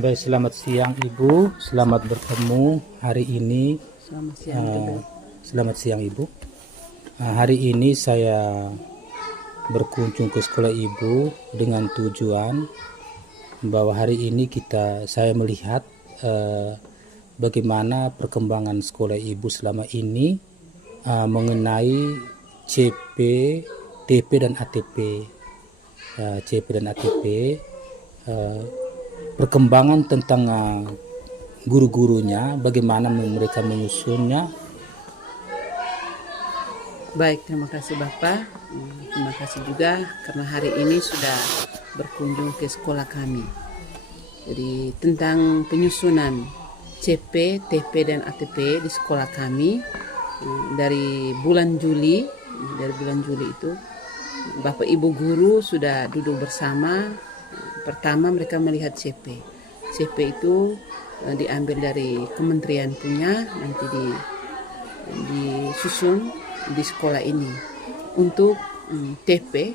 Baik, selamat siang Ibu, selamat bertemu hari ini. Selamat siang. Selamat siang Ibu. Hari ini saya berkunjung ke sekolah Ibu dengan tujuan bahwa hari ini saya melihat bagaimana perkembangan sekolah Ibu selama ini mengenai CP, TP dan ATP. CP dan ATP, perkembangan tentang guru-gurunya, bagaimana mereka menyusunnya. Baik, terima kasih Bapak. Terima kasih juga karena hari ini sudah berkunjung ke sekolah kami. Jadi tentang penyusunan CP, TP dan ATP di sekolah kami dari bulan Juli itu Bapak Ibu guru sudah duduk bersama. Pertama mereka melihat CP. CP itu diambil dari kementerian punya, nanti disusun di sekolah ini. Untuk TP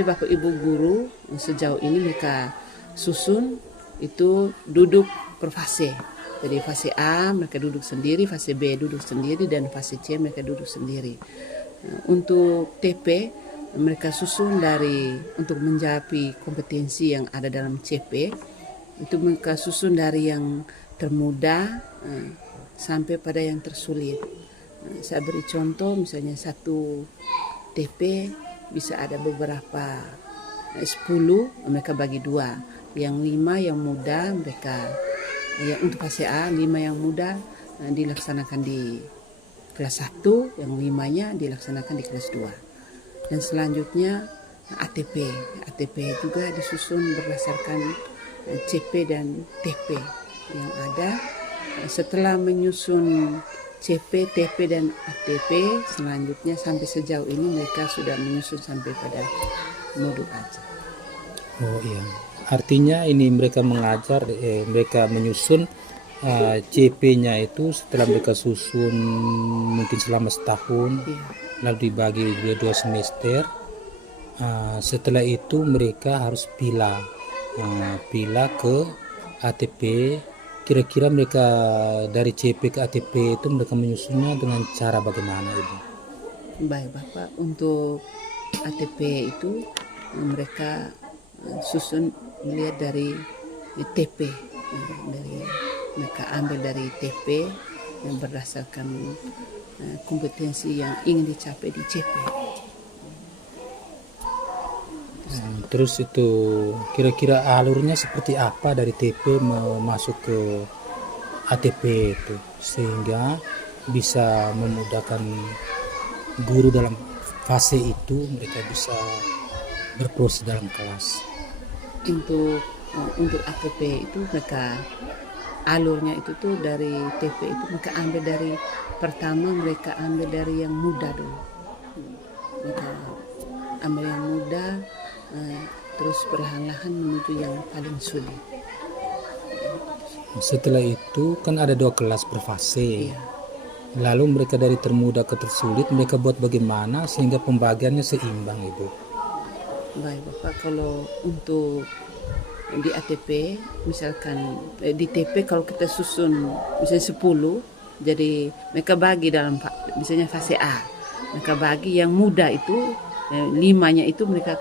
Bapak Ibu guru sejauh ini mereka susun itu duduk per fase. Jadi fase A mereka duduk sendiri, fase B duduk sendiri, dan fase C mereka duduk sendiri. Untuk TP mereka susun untuk mencapai kompetensi yang ada dalam CP, itu mereka susun dari yang termudah sampai pada yang tersulit. Saya beri contoh, misalnya satu TP bisa ada beberapa 10, mereka bagi 2. Yang 5 yang mudah untuk fase A, 5 yang mudah dilaksanakan di kelas 1, yang 5-nya dilaksanakan di kelas 2. Dan selanjutnya ATP juga disusun berdasarkan CP dan TP yang ada. Setelah menyusun CP, TP dan ATP, selanjutnya sampai sejauh ini mereka sudah menyusun sampai pada modul ajar. Oh iya, artinya ini mereka mengajar, mereka menyusun CP-nya itu setelah mereka susun mungkin selama setahun, lalu dibagi 2 semester. Setelah itu mereka harus pilih ke ATP. Kira-kira mereka dari CP ke ATP itu mereka menyusunnya dengan cara bagaimana Ibu? Baik Bapak, untuk ATP itu mereka susun melihat dari TP, mereka ambil dari TP yang berdasarkan kompetensi yang ingin dicapai di CP. Terus itu kira-kira alurnya seperti apa dari TP masuk ke ATP itu sehingga bisa memudahkan guru dalam fase itu, mereka bisa berproses dalam kelas. Untuk ATP itu mereka alurnya itu tuh dari TP itu mereka ambil dari pertama, mereka ambil dari yang mudah dulu. Mereka ambil yang mudah, terus perlahan-lahan menuju yang paling sulit. Setelah itu kan ada 2 kelas per fase. Iya. Lalu mereka dari termudah ke tersulit mereka buat bagaimana sehingga pembagiannya seimbang Ibu? Baik Bapak, kalau untuk di ATP misalkan di TP kalau kita susun misalnya 10, jadi mereka bagi dalam misalnya fase A, mereka bagi yang mudah itu 5-nya itu mereka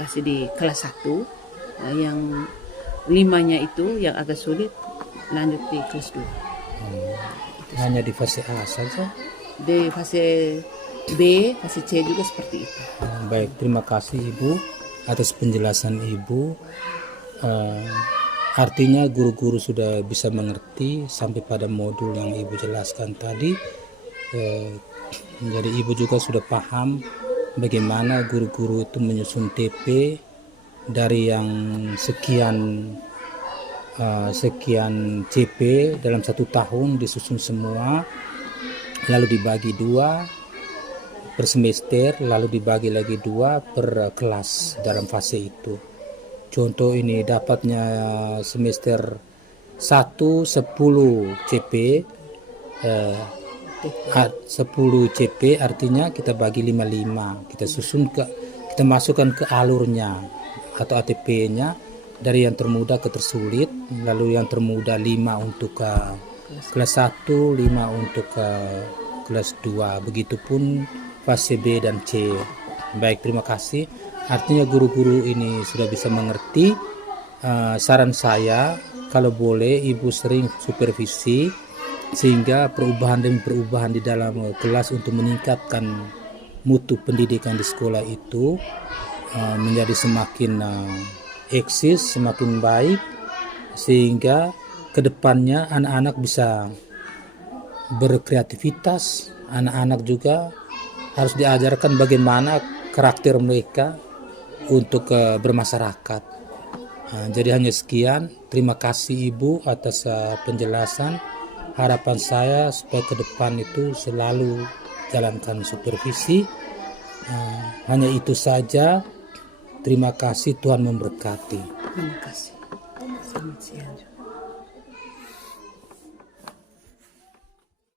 kasih di kelas 1, yang 5-nya itu yang agak sulit lanjut di kelas 2. Hanya di fase A saja? Di fase B, fase C juga seperti itu. Baik, terima kasih Ibu atas penjelasan Ibu. Artinya guru-guru sudah bisa mengerti sampai pada modul yang Ibu jelaskan tadi. Jadi Ibu juga sudah paham bagaimana guru-guru itu menyusun TP dari yang sekian CP dalam 1 tahun disusun semua, lalu dibagi 2 per semester, lalu dibagi lagi 2 per kelas dalam fase itu. Contoh ini dapatnya semester 1 10 CP, 10 CP artinya kita bagi 55, kita susun kita masukkan ke alurnya atau ATP-nya, dari yang termudah ke tersulit, lalu yang termudah 5 untuk kelas 1, 5 untuk kelas 2, begitupun fase B dan C. Baik, terima kasih. Artinya guru-guru ini sudah bisa mengerti. Saran saya, kalau boleh Ibu sering supervisi sehingga perubahan demi perubahan di dalam kelas untuk meningkatkan mutu pendidikan di sekolah itu menjadi semakin eksis, semakin baik, sehingga kedepannya anak-anak bisa berkreativitas. Anak-anak juga harus diajarkan bagaimana karakter mereka untuk bermasyarakat. Jadi hanya sekian. Terima kasih Ibu atas penjelasan. Harapan saya supaya ke depan itu selalu jalankan supervisi. Hanya itu saja. Terima kasih, Tuhan memberkati. Terima kasih. Selamat siang.